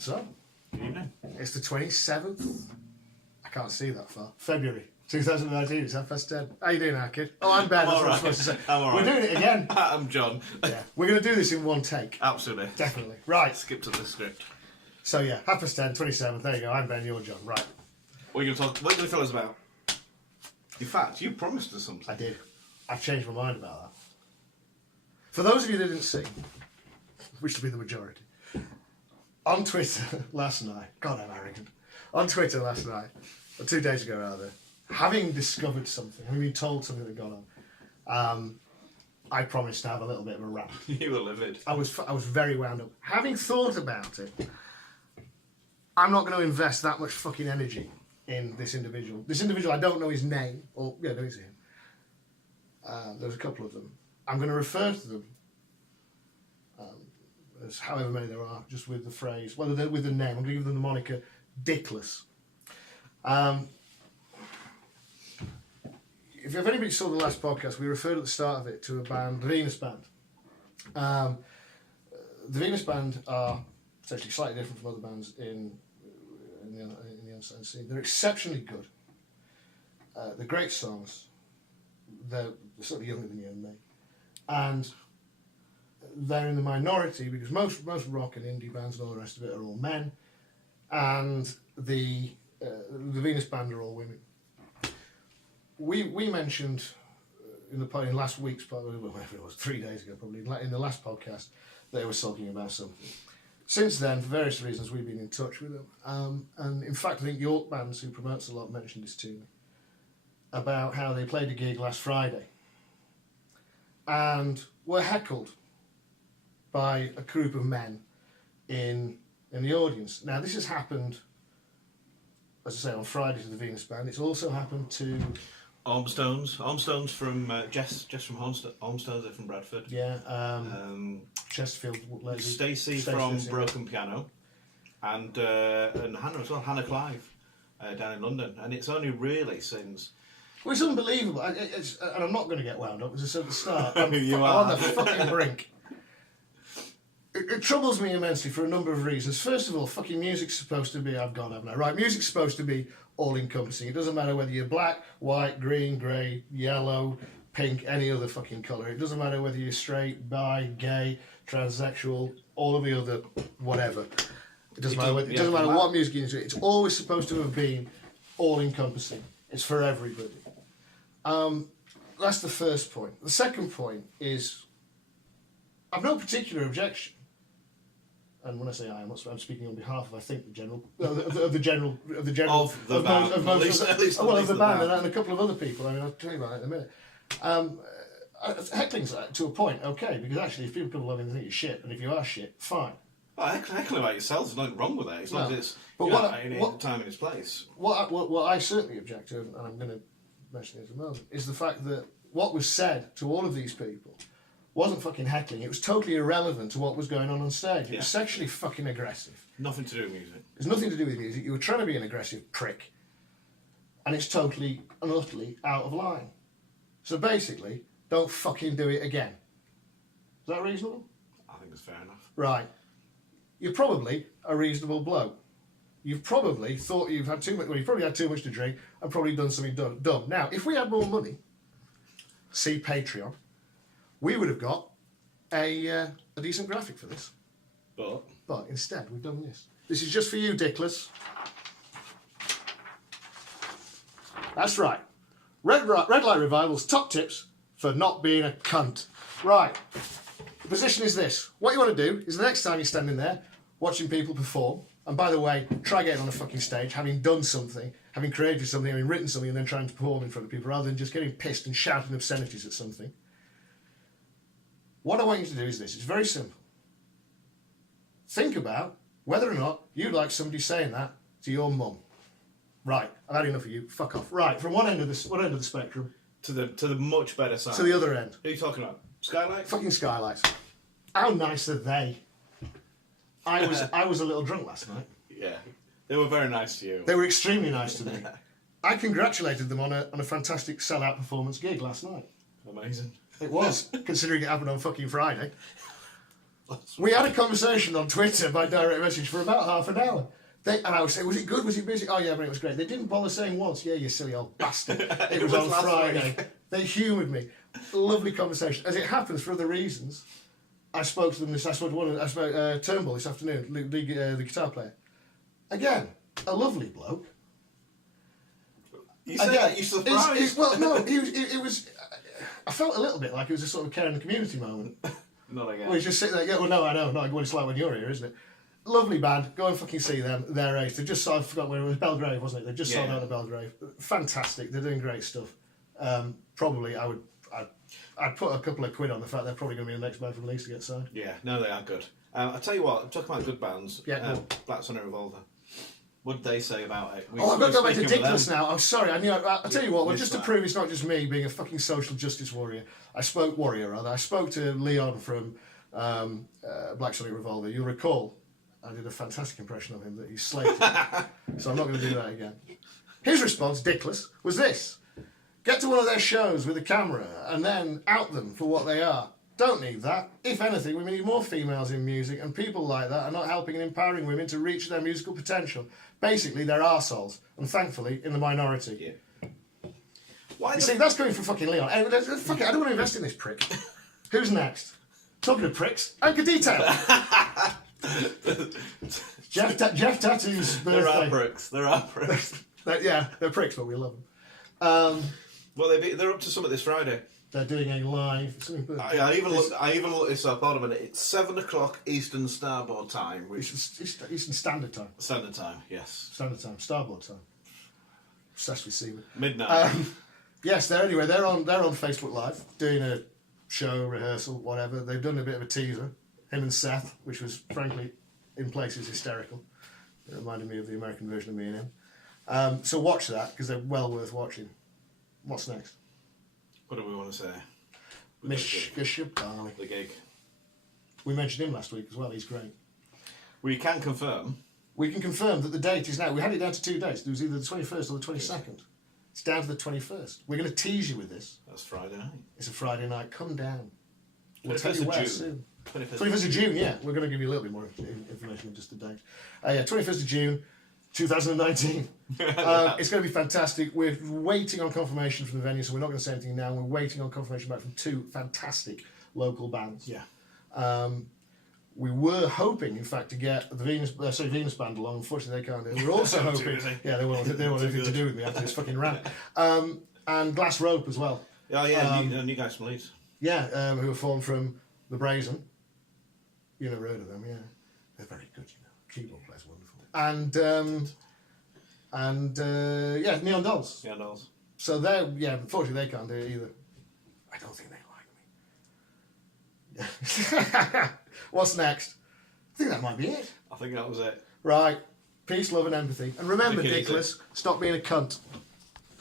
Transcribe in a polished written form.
So, good evening. It's the 27th. I can't see that far. February 2019. It's 10:30. How you doing, our kid? Oh, I'm Ben. I'm all right. That's what I'm supposed to say. I'm all right. We're doing it again. I'm John. Yeah, we're going to do this in one take. Absolutely. Definitely. Right. Skip to the script. So yeah, 10:30, 27th. There you go. I'm Ben. You're John. Right. What are you going to tell us about? In fact, you promised us something. I did. I've changed my mind about that. For those of you that didn't see, which will be the majority, on Twitter last night, God, I'm arrogant. On Twitter last night, or 2 days ago rather, having discovered something, having been told something that got on, I promised to have a little bit of a rant. You were livid. I was very wound up. Having thought about it, I'm not going to invest that much fucking energy in this individual. This individual, I don't know his name, or yeah, there is him. There's a couple of them. I'm going to refer to them as however many there are, just with the phrase, well, with the name. I'm going to give them the moniker Dickless. If anybody saw the last podcast, we referred at the start of it to a band, the Venus Band. The Venus Band are essentially slightly different from other bands in the unsigned scene. They're exceptionally good. They're great songs. They're sort of younger than you and me, and they're in the minority because most rock and indie bands and all the rest of it are all men, and the Venus Band are all women. We mentioned in last week's podcast, whatever it was, 3 days ago probably, in the last podcast, they were talking about something. Since then, for various reasons, we've been in touch with them, and in fact, I think York Bands, who promotes a lot, mentioned this to me about how they played a gig last Friday and were heckled by a group of men in the audience. Now, this has happened, as I say, on Friday to the Venus Band. It's also happened to Armstones from Jess from Armstones. They're from Bradford. Yeah. Chesterfield lady. Stacey from Broken Piano, and Hannah as well. Hannah Clive down in London. And it's only really since. Well, it's unbelievable. And I'm not going to get wound up, as I said at the start. I'm You on are. the fucking brink. It troubles me immensely for a number of reasons. First of all, fucking music's supposed to be, I've gone, haven't I? Right, music's supposed to be all-encompassing. It doesn't matter whether you're black, white, green, grey, yellow, pink, any other fucking colour. It doesn't matter whether you're straight, bi, gay, transsexual, all of the other whatever. It doesn't matter what music you're into. It's always supposed to have been all-encompassing. It's for everybody. That's the first point. The second point is, I've no particular objection, and when I say I'm speaking on behalf of, I think, the band and a couple of other people. I mean, I'll tell you about it in a minute. Heckling's to a point, okay, because actually, if people come along and think you're shit, and if you are shit, fine. Well, heckling about yourself, there's nothing wrong with it. It's like it's time and its place. What I certainly object to, and I'm going to mention it in a moment, is the fact that what was said to all of these people wasn't fucking heckling. It was totally irrelevant to what was going on stage. It was sexually fucking aggressive. Nothing to do with music. It's nothing to do with music. You were trying to be an aggressive prick. And it's totally and utterly out of line. So basically, don't fucking do it again. Is that reasonable? I think it's fair enough. Right. You're probably a reasonable bloke. You've probably thought you've had too much. Well, you've probably had too much to drink and probably done something dumb. Now, if we had more money, see Patreon, we would have got a decent graphic for this. But instead, we've done this. This is just for you, Dickless. That's right. Red Light Revival's top tips for not being a cunt. Right. The position is this. What you want to do is the next time you're standing there watching people perform, and by the way, try getting on a fucking stage, having done something, having created something, having written something, and then trying to perform in front of people, rather than just getting pissed and shouting obscenities at something. What I want you to do is this. It's very simple. Think about whether or not you'd like somebody saying that to your mum. Right, I've had enough of you. Fuck off. Right, from one end of the spectrum to the much better side. to the other end. Who are you talking about? Skylights? Fucking skylights. How nice are they? I was a little drunk last night. Yeah, they were very nice to you. They were extremely nice to me. I congratulated them on a fantastic sell-out performance gig last night. Amazing. It was, considering it happened on fucking Friday. We had a conversation on Twitter by direct message for about half an hour. And I was saying, was it good? Was it busy? Oh yeah, but it was great. They didn't bother saying once, yeah, you silly old bastard. It was on Friday. They humoured me. Lovely conversation. As it happens, for other reasons, I spoke to them this. I spoke to Turnbull this afternoon, the guitar player. Again, a lovely bloke. You said that, you surprised. Well, no, it was. I felt a little bit like it was a sort of care in the community moment. Not again. Well, you just sit there and go, well, no, I know, not what it's like when you're here, isn't it? Lovely band, go and fucking see them. Their age, they just I forgot where it was, Belgrave, wasn't it? They just sold out the Belgrave. Fantastic, they're doing great stuff. Probably, I'd put a couple of quid on the fact they're probably going to be the next band from Leeds to get signed. Yeah, no, they are good. I'll tell you what, talking about good bands, cool. Black Sonic Revolver. What did they say about it? I've got to go back to Dickless now. I'm sorry. I'll tell you what. Well, just to prove it's not just me being a fucking social justice warrior. I spoke to Leon from Black Sonic Revolver. You'll recall I did a fantastic impression of him that he's slated. So I'm not going to do that again. His response, Dickless, was this: get to one of their shows with a camera and then out them for what they are. Don't need that. If anything, we need more females in music, and people like that are not helping and empowering women to reach their musical potential. Basically, they're arseholes, and thankfully, in the minority. Yeah. See, that's coming from fucking Leon. Hey, fuck it, I don't want to invest in this prick. Who's next? Talking of pricks, Anchor Detail. Jeff Tattoo's birthday. There are pricks. They're pricks, but we love them. Well, they're up to something this Friday. They're doing a live. I even looked this up. Hold on a minute. It's 7 o'clock Eastern Starboard Time, which Eastern Standard Time. Standard Time, yes. Standard Time, Starboard Time. Obsessed with seamen. Midnight. Yes, they're on Facebook Live doing a show rehearsal, whatever. They've done a bit of a teaser. Him and Seth, which was frankly in places hysterical. It reminded me of the American version of me and him. So watch that because they're well worth watching. What's next? What do we want to say? Mishka Shabani. The gig. We mentioned him last week as well. He's great. We can confirm. We can confirm that the date is now. We had it down to 2 dates. It was either the 21st or the 22nd. It's down to the 21st. We're going to tease you with this. That's Friday night. It's a Friday night. Come down. We'll 21st tell you of where June. soon. 21st of June, yeah. We're going to give you a little bit more information than just the date. 21st of June, 2019. It's going to be fantastic. We're waiting on confirmation from the venue, so we're not going to say anything now. We're waiting on confirmation back from 2 fantastic local bands. Yeah. We were hoping, in fact, to get the Venus Band along. Unfortunately, they can't do it. We're also hoping... they want anything to do with me after this fucking rant. And Glass Rope as well. Oh, yeah, new guys from Leeds. Yeah, who were formed from The Brazen. You never heard of them, yeah. They're very good, you know. Keyboard player's wonderful. And Neon Dolls. Neon Dolls. So unfortunately they can't do it either. I don't think they like me. What's next? I think that might be it. I think that was it. Right. Peace, love and empathy. And remember, Dickless, stop being a cunt.